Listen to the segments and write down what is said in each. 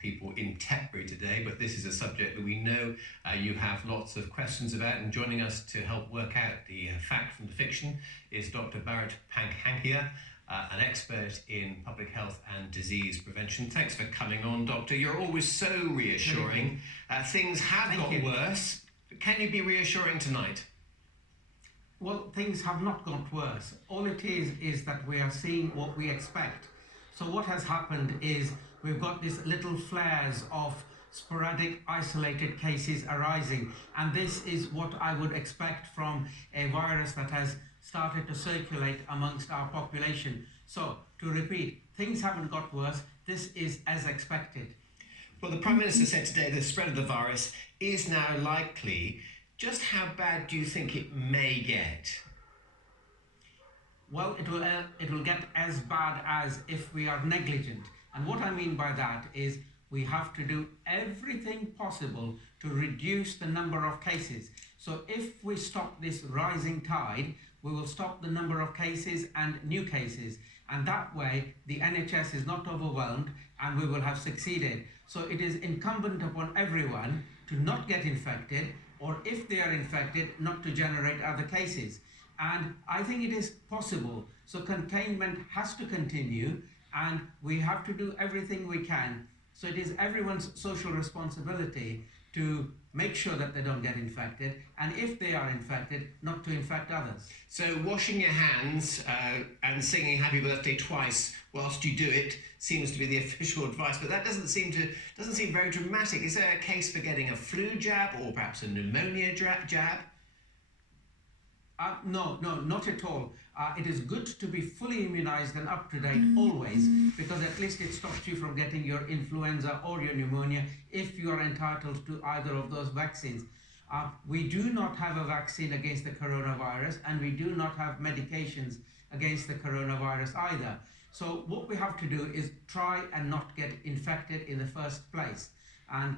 people in Tetbury today, but this is a subject that we know you have lots of questions about, and joining us to help work out the fact from the fiction is Dr. Bharat Pankhankia, an expert in public health and disease prevention. Thanks for coming on, Doctor. You're always so reassuring. Things have got worse. Can you be reassuring tonight? Well, things have not got worse. All it is that we are seeing what we expect. So what has happened is we've got these little flares of sporadic isolated cases arising, and this is what I would expect from a virus that has started to circulate amongst our population. So to repeat, things haven't got worse. This is as expected. Well, the Prime Minister said today the spread of the virus is now likely. Just how bad do you think it may get? Well, it will get as bad as if we are negligent. And what I mean by that is we have to do everything possible to reduce the number of cases. So if we stop this rising tide, we will stop the number of cases and new cases. And that way, the NHS is not overwhelmed and we will have succeeded. So it is incumbent upon everyone to not get infected, or if they are infected, not to generate other cases. And I think it is possible. So containment has to continue, and we have to do everything we can. So it is everyone's social responsibility to make sure that they don't get infected, and if they are infected, not to infect others. So washing your hands and singing happy birthday twice whilst you do it seems to be the official advice, but that doesn't seem very dramatic. Is there a case for getting a flu jab or perhaps a pneumonia jab? No, not at all. It is good to be fully immunized and up to date always, because at least it stops you from getting your influenza or your pneumonia if you are entitled to either of those vaccines. We do not have a vaccine against the coronavirus, and we do not have medications against the coronavirus either. So what we have to do is try and not get infected in the first place. And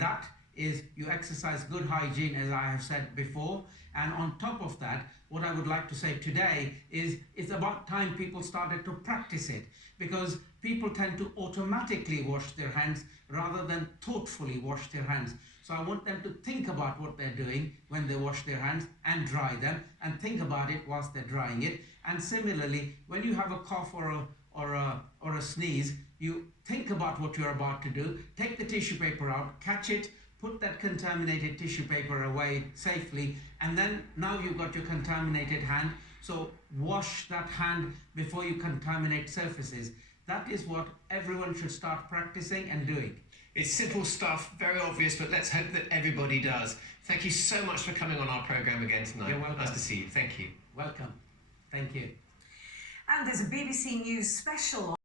that is, you exercise good hygiene, as I have said before. And on top of that, what I would like to say today is it's about time people started to practice it, because people tend to automatically wash their hands rather than thoughtfully wash their hands. So I want them to think about what they're doing when they wash their hands and dry them, and think about it whilst they're drying it. And similarly, when you have a cough or a sneeze, you think about what you're about to do, take the tissue paper out, catch it, put that contaminated tissue paper away safely, and then now you've got your contaminated hand. So wash that hand before you contaminate surfaces. That is what everyone should start practicing and doing. It's simple stuff, very obvious, but let's hope that everybody does. Thank you so much for coming on our programme again tonight. You're welcome. Nice to see you. Thank you. Welcome. Thank you. And there's a BBC News special